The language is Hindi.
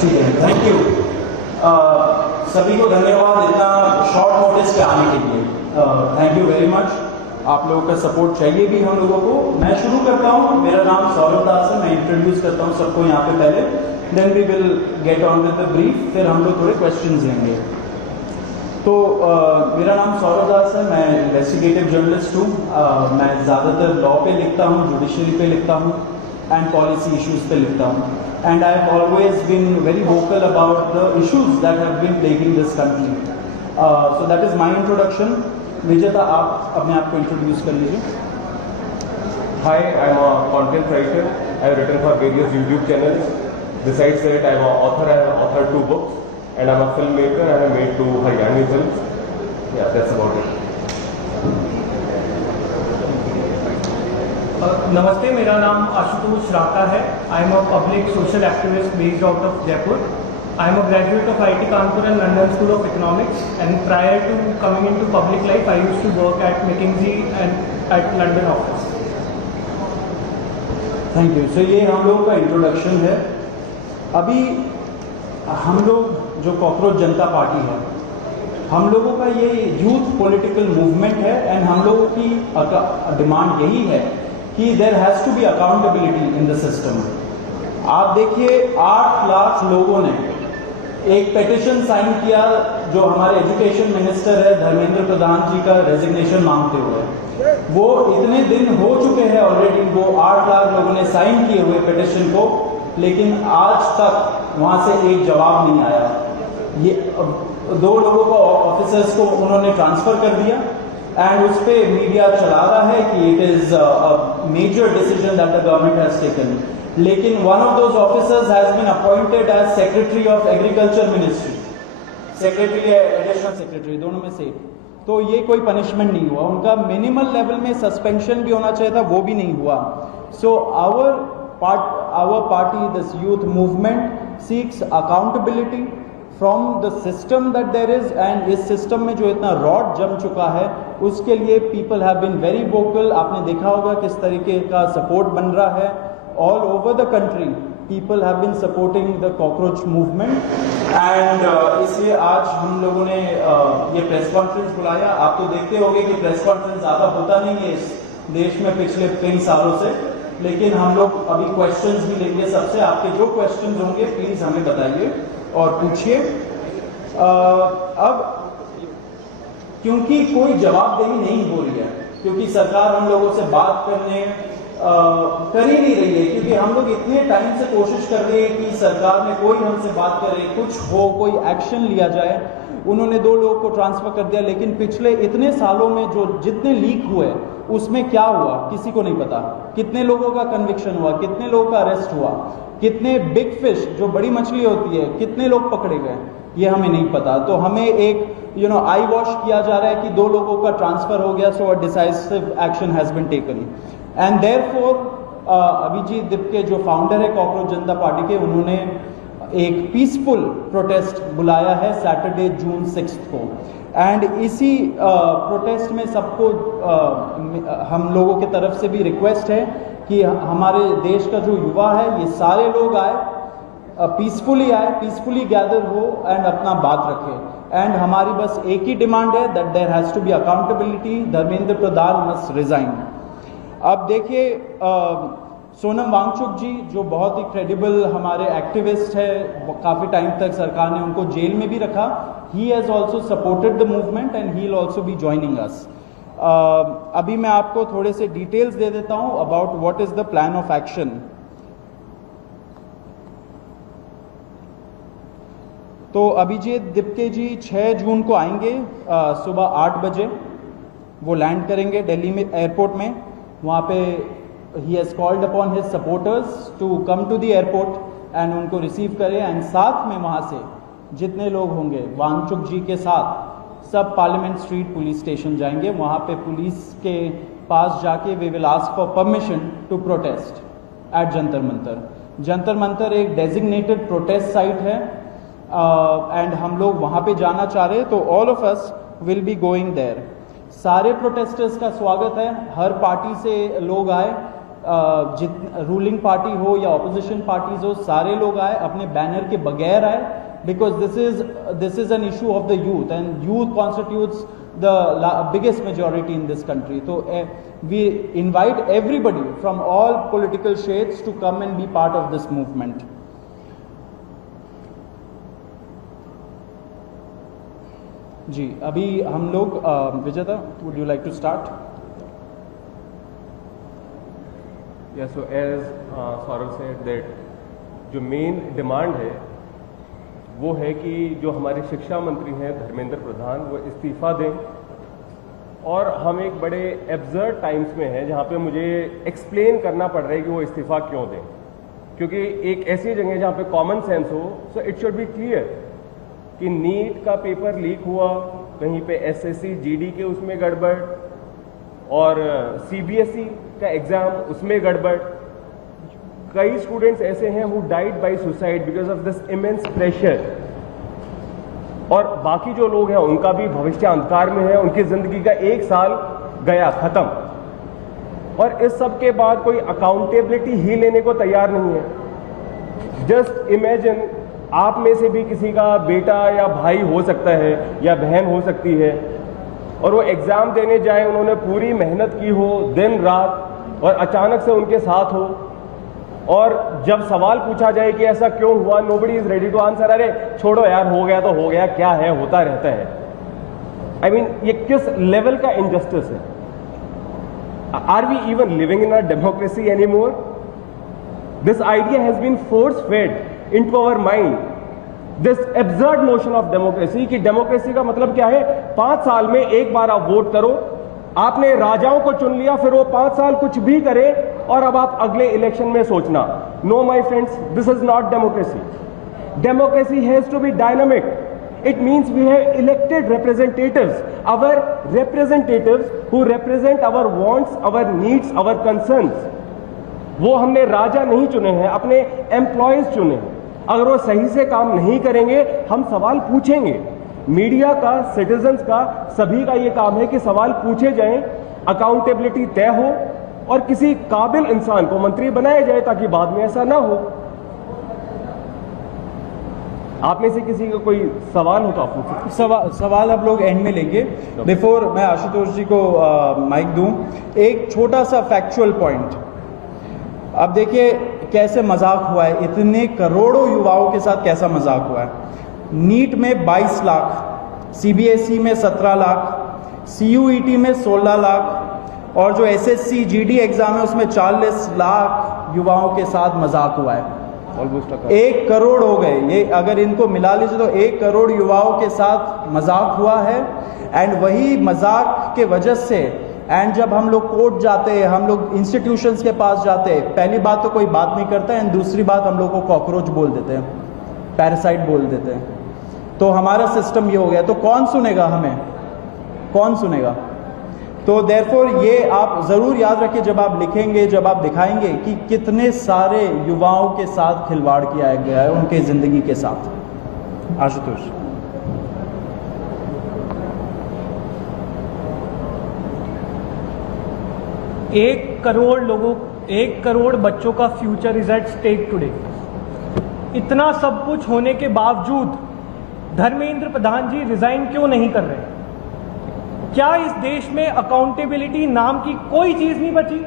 ठीक है, थैंक यू। सभी को धन्यवाद इतना शॉर्ट नोटिस पे आने के लिए। Thank you very much. आप लोगों का सपोर्ट चाहिए भी हम लोगों को। मैं शुरू करता हूँ। मेरा नाम सौरभ दास है। मैं इंट्रोड्यूस करता हूँ सबको यहाँ पे पहले, then we will get on with the brief, फिर हम लोग थोड़े क्वेश्चंस लेंगे। तो मेरा नाम सौरभ दास है। मैं इन्वेस्टिगेटिव जर्नलिस्ट हूँ। मैं ज़्यादातर लॉ पे लिखता हूँ, जुडिशरी पे लिखता हूँ एंड पॉलिसी इश्यूज पे लिखता हूँ। And I have always been very vocal about the issues that have been plaguing this country. So that is my introduction. Vijeta, आप अपने आप को इंट्रोड्यूस कर लीजिए। Hi, I'm a content writer. I've written for various YouTube channels. Besides that, I'm an author. I have authored 2 books, and I'm a filmmaker. I have made 2 Haryani films. Yeah, that's about it. नमस्ते, मेरा नाम आशुतोष राका है। I am a public social activist based out of Jaipur. I am a graduate of IIT Kanpur and London School of Economics, and prior to coming into public life I used to work at McKinsey and at London office. Thank you. So ये हम लोगों का इंट्रोडक्शन है। अभी हम लोग जो कॉकरोच जनता पार्टी है, हम लोगों का ये यूथ पॉलिटिकल मूवमेंट है एंड हम लोगों की डिमांड यही है कि there has to be accountability in the system. आप देखिए 8 लाख लोगों ने एक पेटिशन साइन किया जो हमारे एजुकेशन मिनिस्टर है धर्मेंद्र प्रधान जी का रेजिग्नेशन मांगते हुए। वो इतने दिन हो चुके हैं ऑलरेडी, वो 8 लाख लोगों ने साइन किए हुए पेटिशन को, लेकिन आज तक वहां से एक जवाब नहीं आया। ये 2 लोगों को ऑफिसर्स को उन्होंने ट्रांसफर कर दिया एंड उस पर मीडिया चला रहा है कि it is a major decision that the government has taken. लेकिन one of those officers has been appointed as secretary of agriculture ministry, secretary या एडिशनल सेक्रेटरी, दोनों में से। तो ये कोई पनिशमेंट नहीं हुआ उनका। मिनिमल लेवल में सस्पेंशन भी होना चाहिए था, वो भी नहीं हुआ। So our party, this youth movement seeks accountability from the system that there is, and इस सिस्टम में जो इतना रॉड जम चुका है उसके लिए people have been very vocal. आपने देखा होगा किस तरीके का सपोर्ट बन रहा है all over the country. People have been supporting the cockroach movement and इसलिए आज हम लोगों ने ये प्रेस कॉन्फ्रेंस बुलाया। आप तो देखते होंगे कि प्रेस कॉन्फ्रेंस ज़्यादा होता नहीं है इस देश में पिछले कई सालों से, लेकिन हम लोग अभी क्वेश्चंस भी लेंगे सबसे। आपके जो क्वेश्चंस होंगे प्लीज़ हमें बताइए और पूछिए। अब क्योंकि कोई जवाबदेही नहीं हो रही है, क्योंकि सरकार हम लोगों से बात करने कर ही नहीं रही है, क्योंकि हम लोग इतने टाइम से कोशिश कर रहे हैं कि सरकार में कोई हमसे बात करे, कुछ हो, कोई एक्शन लिया जाए। उन्होंने 2 लोगों को ट्रांसफर कर दिया, लेकिन पिछले इतने सालों में जो जितने लीक हुए उसमें क्या हुआ किसी को नहीं पता। कितने लोगों का कन्विक्शन हुआ, कितने लोगों का अरेस्ट हुआ, कितने बिग फिश जो बड़ी मछली होती है कितने लोग पकड़े गए, ये हमें नहीं पता। तो हमें एक आई वॉश किया जा रहा है कि 2 लोगों का ट्रांसफर हो गया, so a decisive action has been taken. And therefore Abhijeet Dipke जो फाउंडर है कॉकरोच जनता पार्टी के, उन्होंने एक पीसफुल प्रोटेस्ट बुलाया है सैटरडे जून 6 को। एंड इसी प्रोटेस्ट में सबको हम लोगों की तरफ से भी रिक्वेस्ट है कि हमारे देश का जो युवा है ये सारे लोग आए, पीसफुली आए, पीसफुली गैदर हो एंड अपना बात रखें। एंड हमारी बस एक ही डिमांड है that there has to be accountability, Dharmendra Pradhan must resign. अब देखिए सोनम वांगचुक जी जो बहुत ही क्रेडिबल हमारे एक्टिविस्ट है, काफ़ी टाइम तक सरकार ने उनको जेल में भी रखा। He has also supported the movement and he will also be joining us. अभी मैं आपको थोड़े से डिटेल्स दे देता हूँ about what is the plan of action. तो अभिजीत दिपके जी 6 जून को आएंगे सुबह 8 बजे। वो लैंड करेंगे दिल्ली में एयरपोर्ट में। वहाँ पे ही has called upon his supporters to come to the airport and उनको रिसीव करें। एंड साथ में वहाँ से जितने लोग होंगे वांगचुक जी के साथ सब पार्लियामेंट स्ट्रीट पुलिस स्टेशन जाएंगे। वहाँ पे पुलिस के पास जाके we will ask for permission to protest at Jantar Mantar. Jantar Mantar एक डेजिग्नेटेड प्रोटेस्ट साइट है एंड हम लोग वहाँ पे जाना चाह रहे हैं, तो all of us will be going there. सारे प्रोटेस्टर्स का स्वागत है, हर पार्टी से लोग आए। रूलिंग पार्टी हो या ऑपोजिशन पार्टीज हो, सारे लोग आए, अपने बैनर के बगैर आए, because this is an issue of the youth and youth constitutes the biggest majority in this country. So we invite everybody from all political shades to come and be part of this movement. जी, अभी हम लोग विजेता, would you like to start? Yeah, so as Saurav said that जो मेन डिमांड है वो है कि जो हमारे शिक्षा मंत्री हैं धर्मेंद्र प्रधान, वो इस्तीफ़ा दें। और हम एक बड़े एब्सर्ड टाइम्स में हैं जहाँ पे मुझे एक्सप्लेन करना पड़ रहा है कि वो इस्तीफ़ा क्यों दें, क्योंकि एक ऐसी जगह जहाँ पे कॉमन सेंस हो, so it should be clear कि नीट का पेपर लीक हुआ, कहीं पे एसएससी जीडी के उसमें गड़बड़, और सीबीएसई का एग्ज़ाम उसमें गड़बड़। कई स्टूडेंट्स ऐसे हैं who died by suicide because of this immense pressure, और बाकी जो लोग हैं उनका भी भविष्य अंधकार में है, उनकी जिंदगी का एक साल गया खत्म, और इस सब के बाद कोई अकाउंटेबिलिटी ही लेने को तैयार नहीं है। जस्ट इमेजिन, आप में से भी किसी का बेटा या भाई हो सकता है या बहन हो सकती है, और वो एग्जाम देने जाए, उन्होंने पूरी मेहनत की हो दिन रात, और अचानक से उनके साथ हो, और जब सवाल पूछा जाए कि ऐसा क्यों हुआ, nobody is ready to answer. अरे छोड़ो यार, हो गया तो हो गया, क्या है, होता रहता है। आई मीन, ये किस लेवल का इनजस्टिस है? Are we even living in a democracy any more? This idea has been force fed into our mind, this absurd notion of democracy, कि डेमोक्रेसी का मतलब क्या है? 5 साल में एक बार आप वोट करो, आपने राजाओं को चुन लिया, फिर वो 5 साल कुछ भी करे, और अब आप अगले इलेक्शन में सोचना। No my friends, this is not democracy. Democracy has to be dynamic. It means we have elected representatives, our representatives who represent our wants, our needs, our concerns. वो हमने राजा नहीं चुने हैं, अपने एम्प्लॉयज चुने हैं। अगर वो सही से काम नहीं करेंगे, हम सवाल पूछेंगे। मीडिया का, सिटीजन्स का, सभी का ये काम है कि सवाल पूछे जाएं, अकाउंटेबिलिटी तय हो, और किसी काबिल इंसान को मंत्री बनाया जाए ताकि बाद में ऐसा ना हो। आप में से किसी का कोई सवाल हो तो आप पूछिए। सवाल आप लोग एंड में लेंगे। बिफोर मैं आशुतोष जी को माइक दूं, एक छोटा सा फैक्चुअल पॉइंट। अब देखिए कैसे मजाक हुआ है, इतने करोड़ों युवाओं के साथ कैसा मजाक हुआ है। नीट में 22 लाख, सीबीएसई में 17 लाख, सीयूईटी में 16 लाख, और जो एसएससी जीडी एग्जाम है उसमें 40 लाख युवाओं के साथ मजाक हुआ है। ऑलमोस्ट 1 करोड़ हो गए। ये अगर इनको मिला लीजिए तो 1 करोड़ युवाओं के साथ मजाक हुआ है। एंड वही मजाक के वजह से, एंड जब हम लोग कोर्ट जाते हैं, हम लोग इंस्टीट्यूशंस के पास जाते हैं, पहली बात तो कोई बात नहीं करता है, एंड दूसरी बात हम लोग को कॉकरोच बोल देते हैं, पैरासाइट बोल देते हैं। तो हमारा सिस्टम ये हो गया। तो कौन सुनेगा हमें, कौन सुनेगा? तो देयरफॉर ये आप ज़रूर याद रखिए जब आप लिखेंगे, जब आप दिखाएंगे कि कितने सारे युवाओं के साथ खिलवाड़ किया गया है, उनके ज़िंदगी के साथ। आशुतोष। 1 करोड़ लोगों, 1 करोड़ बच्चों का future is at stake today. इतना सब कुछ होने के बावजूद धर्मेंद्र प्रधान जी रिजाइन क्यों नहीं कर रहे? क्या इस देश में अकाउंटेबिलिटी नाम की कोई चीज नहीं बची?